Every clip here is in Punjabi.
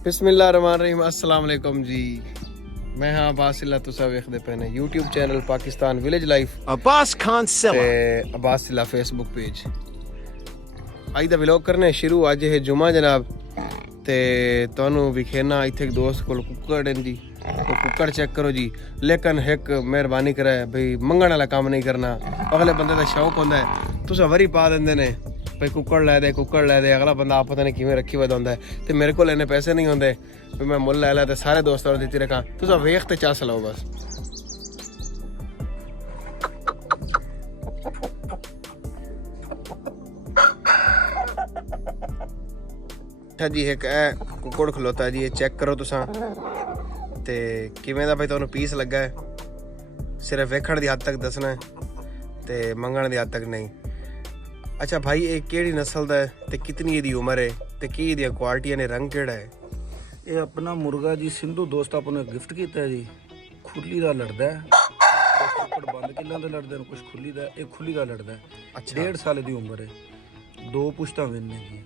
बिस्मिल्लाहिर्रहमानिर्रहीम अस्सलाम वालेकुम जी। मैं हाँ अब्बास सिला तुसा वेखदे पे ने YouTube channel Pakistan village life Abbas Khan ते अब्बास सिला फेसबुक पेज। अज दा व्लॉग करने शुरू। अज है जुमा जनाब ते तुहानू विखेना इत्थे एक दोस्त कोल कुक्कड़ हैं जी। तो कुक्कड़ चेक करो जी, लेकिन एक मेहरबानी करे भाई मंगण वाला काम नहीं करना। अगले बंदे का शौक होंदा है, तुसा वरी पा देंदे ने भाई कुक्कड़ लै दे। अगला बंदा आप पता नहीं किवें रखी वदा होंदा है ते मेरे कोल इन्ने पैसे नहीं होंदे भी मैं मुल लै लै ते सारे दोस्तां नूं दित्ती रखां। तुसा वेख ते चस लाओ बस। अच्छा जी, एक कुक्कड़ खलोता जी, ये चेक करो तुसां ते किवें दा भाई तुहानूं पीस लगा है। सिर्फ वेखण दी हद तक दसना है ते मंगण दी हद तक नहीं। अच्छा भाई, ये केड़ी नस्ल दा है ते कितनी इहदी उम्र है ते की इहदियां क्वालिटियां ने, रंग केड़ा है? ये अपना मुर्गा जी सिंधु दोस्त अपने गिफ्ट किया जी। खुली का लड़दा है, कुछ बंद किलों के लड़ते हैं, कुछ खुली का। ये खुली का लड़दा है। अच्छा, 1.5 साल की उम्र है, 2 पुश्ता विन है जी।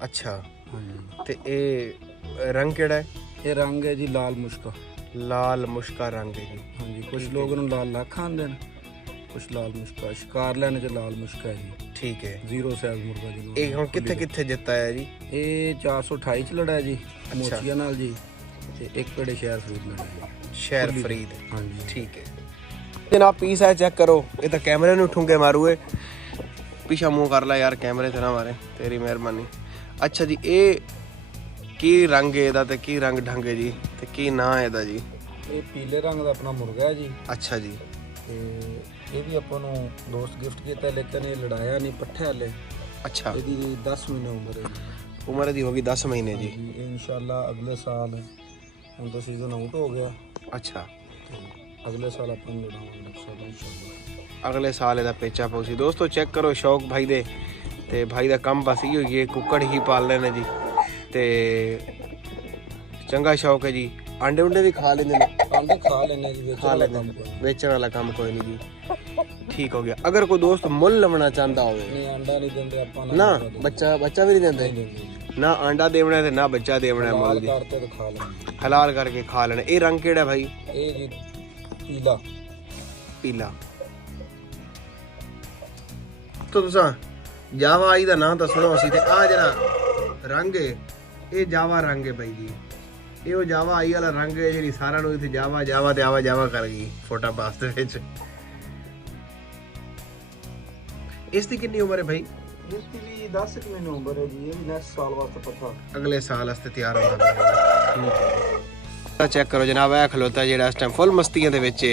अच्छा हाँ जी। ते ये रंग केड़ा है? ये रंग है जी लाल मुश्का। लाल मुश्का रंग है जी। हाँ जी, कुछ लोग इन्हू लाल लाख आंदे हैं, कुछ लाल मुश्का। शिकार लैने च लाल मुश्का है जी। ठीक है। 0 साइज मुर्गा जी। ये हुण कित्थे कित्थे जिता है जी? ये 428 च लड़ा है जी मोचिया नाल जी, ते एक पेड़े शहर फरीद लड़ा है। शहर फरीद। हाँ जी। ठीक है जनाब, पीस है चेक करो। ये तो कैमरे नूं ठुंगे मारूए, पीछा मुंह कर ला यार, कैमरे ते ना मारे, तेरी मेहरबानी। अच्छा जी, ये की रंग है इहदा ते की रंग ढंग है जी ते की नां है इहदा जी? ये पीले रंग का अपना मुर्गा है जी। अच्छा जी। ते ये भी अपन दोस्त गिफ्ट किया, लेकिन ये लड़ाया नहीं, पट्ठे वाले। अच्छा, ये 10 महीने उम्र है जी। उम्र दी होगी 10 महीने जी। इंशाल्लाह अगले साल हम तो सीजन आउट हो गया। अच्छा, अगले साल अपन लड़ाएंगे इंशाल्लाह। अगले साल ਇਹਦਾ ਪੇਚਾ ਪਊਸੀ। ਦੋਸਤੋ ਚੈੱਕ ਕਰੋ ਸ਼ੌਕ ਭਾਈ ਦੇ, ਤੇ ਭਾਈ ਦਾ ਕੰਮ ਬਸ ਇਹੋ ਹੀ ਹੈ, ਕੁੱਕੜ ਹੀ ਪਾਲਣੇ ਨੇ ਜੀ ਤੇ ਚੰਗਾ ਸ਼ੌਕ ਹੈ ਜੀ। ਆਂਡੇ ਉਂਡੇ ਵੀ ਖਾ ਲੈਂਦੇ ਨੇ? आंडे खा लेने जी, ਖਾ ਲੈਂਦੇ ਨੇ, ਵੇਚਣ ਵਾਲਾ ਕੰਮ ਕੋਈ ਨਹੀਂ ਜੀ। ਠੀਕ ਹੋ ਗਿਆ। ਅਗਰ ਕੋਈ ਦੋਸਤ ਮੁੱਲ ਲਵਣਾ ਚਾਹੁੰਦਾ ਹੋਵੇ? नहीं अंडा नहीं देंगे अपन ਨਾ ਬੱਚਾ ਵੀ ਨਹੀਂ ਦਿੰਦੇ, ਨਾ ਆਂਡਾ ਦੇਵਣਾ ਤੇ ਨਾ ਬੱਚਾ ਦੇਵਣਾ ਮੁੱਲ ਜੀ। करते तो खा लेंगे। ਹਲਾਲ ਕਰਕੇ ਖਾ ਲੈਣਾ। ਇਹ ਰੰਗ ਕਿਹੜਾ ਭਾਈ? ये जी पीला। ਪੀਲਾ। तो तुसा जावा आई दा नाम तो सुनो सी ते आ जरा रंग है, ये जावा रंग है भाई जी। ये वो जावा आई वाला रंग है जी, सारा लोग इत्थे जावा जावा ते आवा जावा कर गई फोटा पास दे विच। इसकी कितनी उम्र है भाई? इसकी भी 10 महीने उम्र है जी। ये भी नेक्स्ट साल वास्ते पट्ठा अगले साल वास्ते तैयार होना। चेक करो जनाब, ए खलोता जेड़ा इस टाइम फुल मस्तियां दे विच है।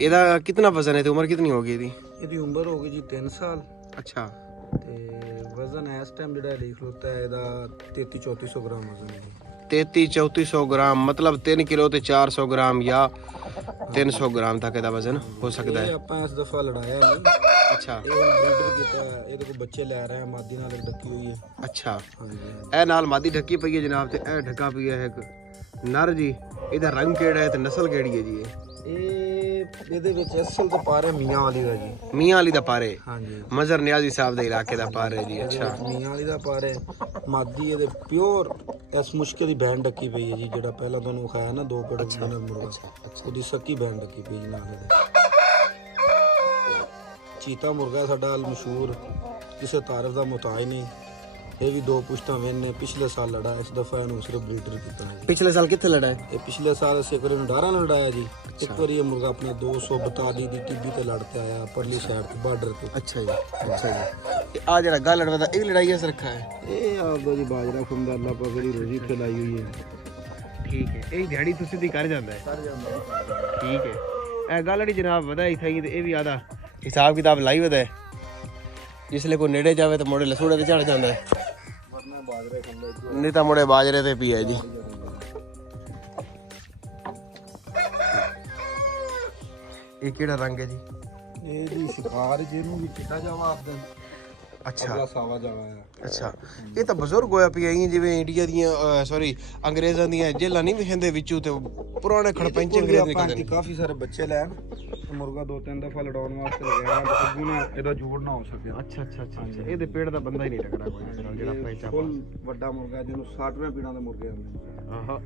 ਇਹਦਾ कितना वजन है ते उम्र कितनी होगी ਇਹਦੀ? ਇਹਦੀ ਉਮਰ ਹੋ ਗਈ ਜੀ 3 ਸਾਲ। अच्छा, ਤੇ ਵਜ਼ਨ ਇਸ ਟਾਈਮ ਜਿਹੜਾ ਲਿਖ ਲੁੱਤਾ ਹੈ ਇਹਦਾ 33-3400 ਗ੍ਰਾਮ ਵਜ਼ਨ ਹੈ। 33-3400 ग्राम, मतलब 3 किलो ਤੇ 400 ग्राम या 300 ग्राम तक ਇਹਦਾ ਵਜ਼ਨ ਹੋ ਸਕਦਾ ਇਹ ਹੈ। ਆਪਾਂ ਇਸ ਦਫਾ ਲੜਾਇਆ ਨਹੀਂ। ਅੱਛਾ ਇਹ ਬਰੀਡਰ ਕੀਤਾ, ਇਹਦੇ ਕੋਲ ਬੱਚੇ ਲੈ ਰਹੇ ਆ, ਮਾਦੀ ਨਾਲ ਇੱਕ ਡੱਕੀ ਹੋਈ ਹੈ। ਅੱਛਾ, ਹਾਂਜੀ। ਇਹ ਨਾਲ ਮਾਦੀ ਢੱਕੀ ਪਈ ਹੈ ਜਨਾਬ, ਤੇ ਇਹ ਢੱਕਾ ਪਈ ਹੈ ਇੱਕ ਨਰ ਜੀ। ਇਹਦਾ ਰੰਗ ਕਿਹੜਾ ਹੈ ਤੇ ਨਸਲ ਕਿਹੜੀ ਹੈ ਜੀ? ਇਹ ਇਹਦੇ ਵਿੱਚ ਅਸਲ ਤਾਂ ਪਾਰੇ ਮੀਆਂ ਵਾਲੀ ਦਾ ਜੀ। ਮੀਆਂ ਵਾਲੀ ਦਾ ਪਾਰੇ? ਹਾਂਜੀ। ਮਜ਼ਰ ਨਿਆਜ਼ੀ ਸਾਹਿਬ ਦੇ ਇਲਾਕੇ ਦਾ ਪਾਰੇ ਜੀ। ਅੱਛਾ, ਮੀਆਂ ਵਾਲੀ ਦਾ ਪਾਰੇ। ਮਾਦੀ ਇਹਦੇ ਪਿਓਰ ਇਸ ਮੁਸ਼ਕਿਲ ਦੀ ਬੈਂਡ ਡੱਕੀ ਪਈ ਹੈ ਜੀ, ਜਿਹੜਾ ਪਹਿਲਾਂ ਤੁਹਾਨੂੰ ਵਿਖਾਇਆ ਨਾ 2 ਪੇੜ ਦਾ ਮੁਰਗਾ, ਉਹਦੀ ਸੱਕੀ ਬੈਂਡ ਡੱਕੀ ਪਈ ਜੀ ਨਾਲ ਇਹਦੇ। ਚੀਤਾ ਮੁਰਗਾ ਸਾਡਾ ਅਲ ਮਸ਼ਹੂਰ, ਕਿਸੇ ਤਾਰੀਫ ਦਾ ਮੁਹਤਾਜ ਨਹੀਂ। ਇਹ ਵੀ 2 ਪੁਸ਼ਤਾਂ ਨੇ, ਪਿਛਲੇ ਸਾਲ ਲੜਾ, ਇਸ ਦਫਾ ਇਹਨੂੰ ਸਿਰਫ ਬਰੀਡਰ ਕੀਤਾ ਹੈ। ਪਿਛਲੇ ਸਾਲ ਕਿੱਥੇ ਲੜਾ ਹੈ? ਇਹ ਪਿਛਲੇ ਸਾਲ ਅਸੀਂ ਇੱਕ ਵਾਰੀ ਡਾਰਾ ਨਾਲ ਲੜਾਇਆ ਜੀ। ਇੱਕ ਵਾਰੀ ਇਹ ਮੁਰਗਾ ਆਪਣੇ 242 ਦੀ ਟਿੱਬੀ ਤੇ ਲੜ ਕੇ ਆਇਆ, ਪਰਲੀ ਸਾਈਡ ਤੇ ਬਾਰਡਰ ਤੇ। ਅੱਛਾ ਜੀ, ਅੱਛਾ ਜੀ। ਆ ਜਿਹੜਾ ਗਾ ਲੜਵਾ ਦਾ ਇਹ ਲੜਾਈ ਅਸ ਰੱਖਾ ਹੈ? ਇਹ ਆਪਦਾ ਜੀ ਬਾਜਰਾ ਖੁੰਦਾ, ਅੱਲਾ ਪਾਕ ਦੀ ਰੋਜ਼ੀ ਖਿਲਾਈ ਹੋਈ ਹੈ। ਠੀਕ ਹੈ। ਇਹ ਦਿਹਾੜੀ ਤੁਸੀਂ ਦੀ ਕਰ ਜਾਂਦਾ ਹੈ? ਕਰ ਜਾਂਦਾ। ਠੀਕ ਹੈ। ਇਹ ਗੱਲ ਜਿਹੜੀ ਜਨਾਬ ਵਧਾਈ ਥਈ ਤੇ ਇਹ ਵੀ ਆਦਾ ਹਿਸਾਬ ਕਿਤਾਬ ਲਾਈ ਵਦਾ ਹੈ। ਜਿਸਲੇ ਕੋਈ ਨੇੜੇ ਜਾਵੇ ਤਾਂ ਮੋੜੇ ਲਸੂੜੇ ਤੇ ਚੜ ਜਾਂਦਾ ਹੈ, ਵਰਨਾ ਬਾਜਰੇ ਖੁੰਦਾ ਨਹੀਂ ਤਾਂ ਮੁੜੇ ਬਾਜਰੇ ਤੇ ਪੀਆ ਜੀ। ਇਹ ਕਿਹੜਾ ਰੰਗ ਹੈ ਜੀ? ਇਹ ਜੀ ਸ਼ਿਕਾਰ ਜਿਹਨੂੰ ਵੀ ਚਿੱਟਾ ਜਾਵਾ ਆਖਦੇ। ਅੱਛਾ ਅਗਲਾ ਸਾਵਾ ਜਾਵਾ ਹੈ। ਅੱਛਾ ਇਹ ਤਾਂ ਬਜ਼ੁਰਗ ਹੋਇਆ ਪਿਆ ਹੀ ਜਿਵੇਂ ਇੰਡੀਆ ਦੀਆਂ ਸੌਰੀ ਅੰਗਰੇਜ਼ਾਂ ਦੀਆਂ ਜੇਲਾਂ ਨਹੀਂ ਵਿਖੰਦੇ ਵਿੱਚੋਂ ਤੇ ਪੁਰਾਣੇ ਖੜਪੰਚ ਅੰਗਰੇਜ਼ ਨਿਕਲਦੇ ਨੇ। ਕਾਫੀ ਸਾਰੇ ਬੱਚੇ ਲੈਣ ਮੁਰਗਾ 2-3 ਦਫਾ ਲੜਾਉਣ ਵਾਸਤੇ ਲਗਾਇਆ ਤੇ ਅੱਗੂ ਨਾ ਇਹਦਾ ਜੋੜ ਨਾ ਹੋ ਸਕਿਆ। ਅੱਛਾ ਅੱਛਾ ਅੱਛਾ ਇਹਦੇ ਪੇੜ ਦਾ ਬੰਦਾ ਹੀ ਨਹੀਂ ਲੱਗਣਾ ਕੋਈ ਇਸ ਨਾਲ ਜਿਹੜਾ ਪੈਂਚਾ ਫੁੱਲ ਵੱਡਾ ਮੁਰਗਾ ਜਿਹਨੂੰ 60ਵੇਂ ਪੀੜਾਂ ਦੇ ਮੁਰਗੇ ਆਉਂਦੇ ਨੇ। ਆਹਾ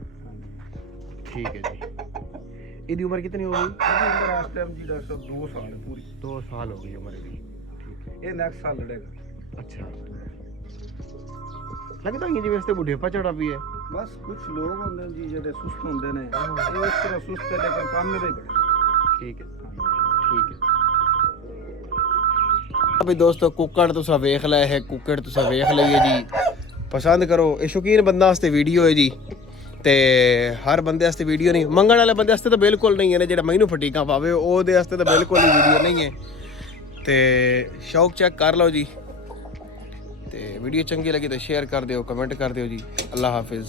ਠੀਕ ਹੈ ਜੀ। ਇਹਦੀ ਉਮਰ ਕਿੰਨੀ ਹੋ ਗਈ? ਇਹਦੀ ਉਮਰ ਇਸ ਟਾਈਮ ਜੀ ਡਾਕਟਰ ਸਾਹਿਬ 2 ਸਾਲ ਹੈ ਪੂਰੀ। 2 ਸਾਲ ਹੋ ਗਈ ਉਮਰ ਇਹਦੀ। ਇਹ ਨੈਕਸਟ ਸਾਲ ਲੜੇਗਾ। ਅੱਛਾ ਲੱਗਦਾ ਹੀ ਜਿਵੇਂ ਇਸ ਤੇ ਬੁੱਢੇ ਪਾ ਚੜਾ ਵੀ ਹੈ। ਬਸ ਕੁਝ ਲੋਕ ਹੁੰਦੇ ਨੇ ਜੀ ਜਿਹੜੇ ਸੁਸਤ ਹੁੰਦੇ ਨੇ, ਇਹ ਇਸ ਤਰ੍ਹਾਂ ਸੁਸਤ ਹੈ ਲੇਕਿਨ ਕੰਮ ਇਹਦੇ ਬੜੇ। ਠੀਕ ਹੈ ਠੀਕ ਹੈ ਅਭੀ ਦੋਸਤੋ ਕੁੱਕੜ ਤੁਸੀਂ ਵੇਖ ਲਿਆ ਹੈ, ਕੁੱਕੜ ਤੁਸੀਂ ਵੇਖ ਲਈਏ ਜੀ, ਪਸੰਦ ਕਰੋ। ਇਹ ਸ਼ੌਕੀਨ ਬੰਦਾ ਵਾਸਤੇ ਵੀਡੀਓ ਹੈ ਜੀ, ਤੇ ਹਰ ਬੰਦੇ ਵਾਸਤੇ ਵੀਡੀਓ ਨਹੀਂ, ਮੰਗਣ ਵਾਲੇ ਬੰਦੇ ਵਾਸਤੇ ਤਾਂ ਬਿਲਕੁਲ ਨਹੀਂ ਹੈ ਨੇ, ਜਿਹੜਾ ਮੈਨੂੰ ਫਟੀਕਾਂ ਪਾਵੇ ਉਹਦੇ ਵਾਸਤੇ ਤਾਂ ਬਿਲਕੁਲ ਹੀ ਵੀਡੀਓ ਨਹੀਂ ਹੈ। ਤੇ ਸ਼ੌਕ ਚੈੱਕ ਕਰ ਲਓ ਜੀ, ਤੇ ਵੀਡੀਓ ਚੰਗੀ ਲੱਗੀ ਤਾਂ ਸ਼ੇਅਰ ਕਰ ਦਿਓ, ਕਮੈਂਟ ਕਰ ਦਿਓ ਜੀ। ਅੱਲਾ ਹਾਫਿਜ਼।